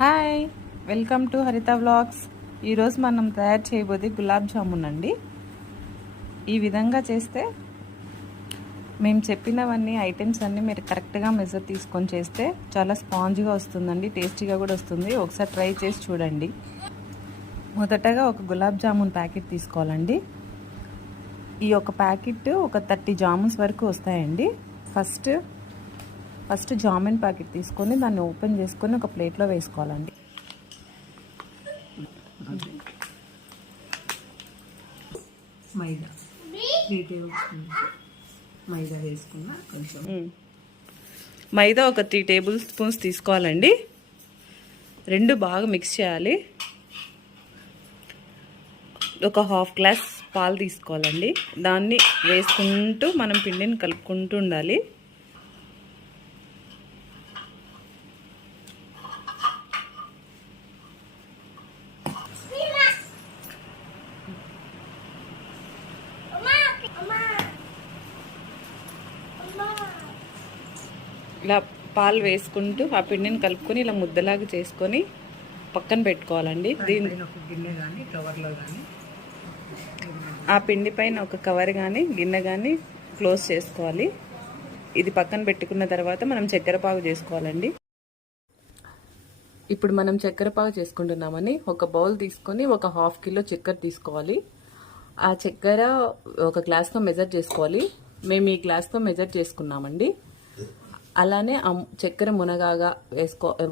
Hi, welcome to హరిత vlogs. ఈరోజు మనం తయారు చేయబోతే గులాబ్ జామున్ అండి. ఈ విధంగా చేస్తే మేము చెప్పినవన్నీ ఐటమ్స్ అన్నీ మీరు కరెక్ట్గా మెజర్ తీసుకొని చేస్తే చాలా స్పాంజ్గా వస్తుందండి, టేస్టీగా కూడా వస్తుంది. ఒకసారి ట్రై చేసి చూడండి. మొదటగా ఒక గులాబ్ జామున్ ప్యాకెట్ తీసుకోవాలండి. ఈ ఒక ప్యాకెట్ ఒక 30 జామున్స్ వరకు వస్తాయండి. ఫస్ట్ జామున్ ప్యాకెట్ తీసుకొని దాన్ని ఓపెన్ చేసుకొని ఒక ప్లేట్లో వేసుకోవాలండి. మైదా 3 టేబుల్ స్పూన్స్ మైదా వేసుకున్న కొంచెం మైదా ఒక 3 టేబుల్ స్పూన్స్ తీసుకోవాలండి. రెండు బాగా మిక్స్ చేయాలి. ఒక హాఫ్ గ్లాస్ పాలు తీసుకోవాలండి. దాన్ని వేసుకుంటూ మనం పిండిని కలుపుకుంటూ ఉండాలి. ఇలా పాలు వేసుకుంటూ ఆ పిండిని కలుపుకొని ఇలా ముద్దలాగా చేసుకొని పక్కన పెట్టుకోవాలండి. గిన్నె కానీ కవర్లో కానీ ఆ పిండి పైన ఒక కవర్ కానీ గిన్నె కానీ క్లోజ్ చేసుకోవాలి. ఇది పక్కన పెట్టుకున్న తర్వాత మనం చక్కెర పాకు చేసుకోవాలండి. ఇప్పుడు మనం చక్కెర పాకు చేసుకుంటున్నామని ఒక బౌల్ తీసుకొని ఒక హాఫ్ కిలో చక్కెర తీసుకోవాలి. ఆ చక్కెర ఒక గ్లాస్తో మెజర్ చేసుకోవాలి. మేము ఈ గ్లాస్తో మెజర్ చేసుకున్నామండి. అలానే చక్కెర మునగాగా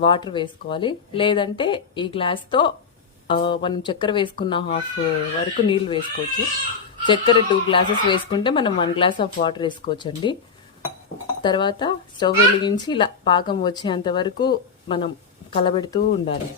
వాటర్ వేసుకోవాలి. లేదంటే ఈ గ్లాస్తో మనం చక్కెర వేసుకున్న హాఫ్ వరకు నీళ్ళు వేసుకోవచ్చు. చక్కెర 2 గ్లాసెస్ వేసుకుంటే మనం 1 గ్లాస్ ఆఫ్ వాటర్ వేసుకోవచ్చు అండి. తర్వాత స్టవ్ వెలిగించి ఇలా పాకం వచ్చేంత వరకు మనం కలబెడుతూ ఉండాలి.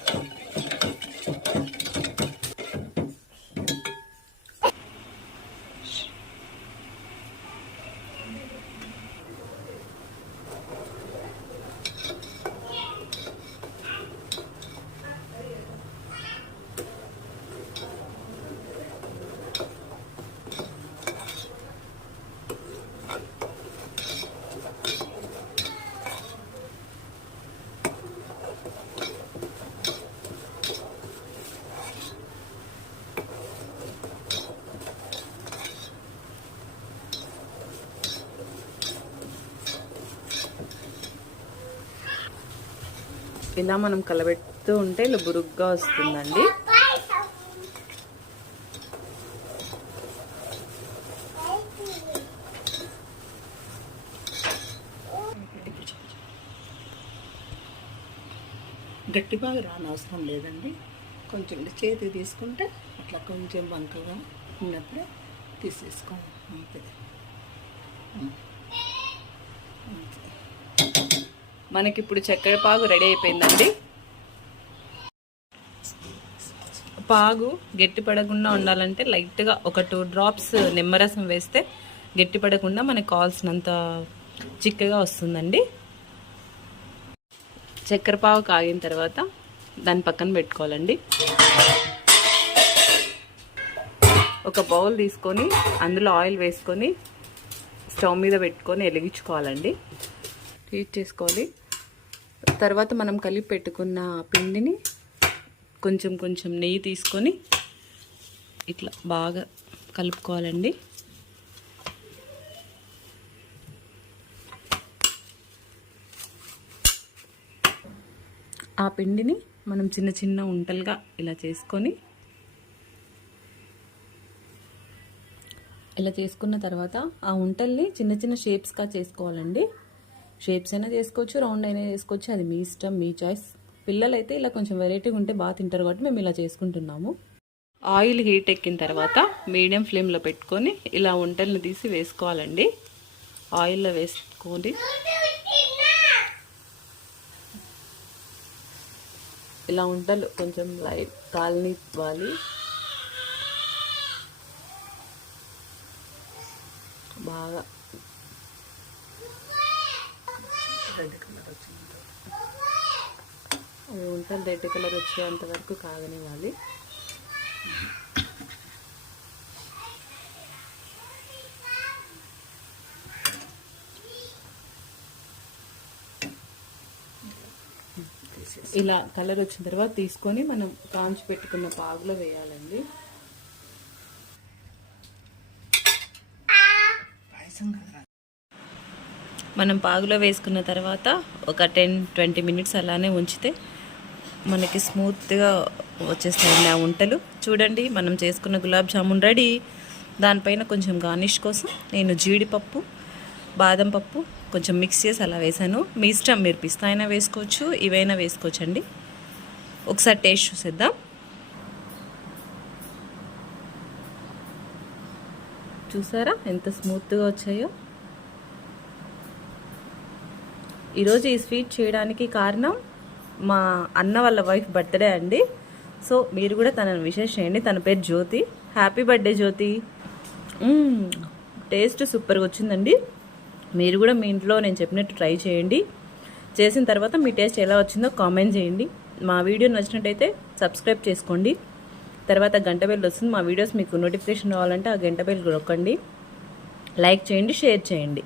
ఇలా మనం కలబెడుతూ ఉంటే ఇలా బురుగ్గా వస్తుందండి. గట్టి బాగా రానవసరం లేదండి. కొంచెం చేతి తీసుకుంటే అట్లా కొంచెం వంకగా ఉన్నప్పుడే తీసేసుకోవాలి. అంతే. మనకి ఇప్పుడు చక్కెర పాగు రెడీ అయిపోయిందండి. పాగు గట్టి పడకుండా ఉండాలంటే లైట్గా ఒక 2 డ్రాప్స్ నిమ్మరసం వేస్తే గట్టి పడకుండా మనకు కావాల్సినంత చిక్కగా వస్తుందండి. చక్కెర పాగు కాగిన తర్వాత దాన్ని పక్కన పెట్టుకోవాలండి. ఒక బౌల్ తీసుకొని అందులో ఆయిల్ వేసుకొని స్టవ్ మీద పెట్టుకొని వెలిగించుకోవాలండి. హీట్ చేసుకోవాలి. తర్వాత మనం కలిపి పెట్టుకున్న పిండిని కొంచెం నెయ్యి తీసుకొని ఇట్లా బాగా కలుపుకోవాలండి. ఆ పిండిని మనం చిన్న ఉంటలుగా ఇలా చేసుకొని ఇలా చేసుకున్న తర్వాత ఆ ఉంటల్ని చిన్న షేప్స్గా చేసుకోవాలండి. షేప్స్ అయినా చేసుకోవచ్చు, రౌండ్ అయినా చేసుకోవచ్చు, అది మీ ఇష్టం, మీ చాయిస్. పిల్లలైతే ఇలా కొంచెం వెరైటీగా ఉంటే బాగా తింటారు కాబట్టి మేము ఇలా చేసుకుంటున్నాము. ఆయిల్ హీట్ ఎక్కిన తర్వాత మీడియం ఫ్లేమ్లో పెట్టుకొని ఇలా ఉంటల్ని తీసి వేసుకోవాలండి. ఆయిల్లో వేసుకొని ఇలా ఉంటలు కొంచెం లైట్ కాలనివ్వాలి. బాగా రెడ్ కలర్ వచ్చింది. ఉంటలు రెడ్ కలర్ వచ్చేంత వరకు కాగనివ్వాలి. ఇలా కలర్ వచ్చిన తర్వాత తీసుకొని మనం కాంచి పెట్టుకున్న పాగులో వేయాలండి. మనం పాగులో వేసుకున్న తర్వాత ఒక 10-20 మినిట్స్ అలానే ఉంచితే మనకి స్మూత్గా వచ్చేస్తాయండి ఆ వంటలు. చూడండి, మనం చేసుకున్న గులాబ్ జామున్ రెడీ. దానిపైన కొంచెం గార్నిష్ కోసం నేను జీడిపప్పు, బాదం పప్పు కొంచెం మిక్స్ చేసి అలా వేసాను. మీ ఇష్టం, మీరు పిస్తా అయినా వేసుకోవచ్చు, ఇవైనా వేసుకోవచ్చు అండి. ఒకసారి టేస్ట్ చూసేద్దాం. చూసారా ఎంత స్మూత్గా వచ్చాయో. ఈరోజు ఈ స్వీట్ చేయడానికి కారణం మా అన్న వాళ్ళ వైఫ్ బర్త్డే అండి. సో మీరు కూడా తనని విషెస్ చేయండి. తన పేరు జ్యోతి. హ్యాపీ బర్త్డే జ్యోతి. టేస్ట్ సూపర్గా వచ్చిందండి. మీరు కూడా మీ ఇంట్లో నేను చెప్పినట్టు ట్రై చేయండి. చేసిన తర్వాత మీ టేస్ట్ ఎలా వచ్చిందో కామెంట్ చేయండి. మా వీడియో నచ్చినట్టయితే సబ్స్క్రైబ్ చేసుకోండి. తర్వాత గంట బెల్ వస్తుంది. మా వీడియోస్ మీకు నోటిఫికేషన్ రావాలంటే ఆ గంట బెల్ నొక్కండి. లైక్ చేయండి, షేర్ చేయండి.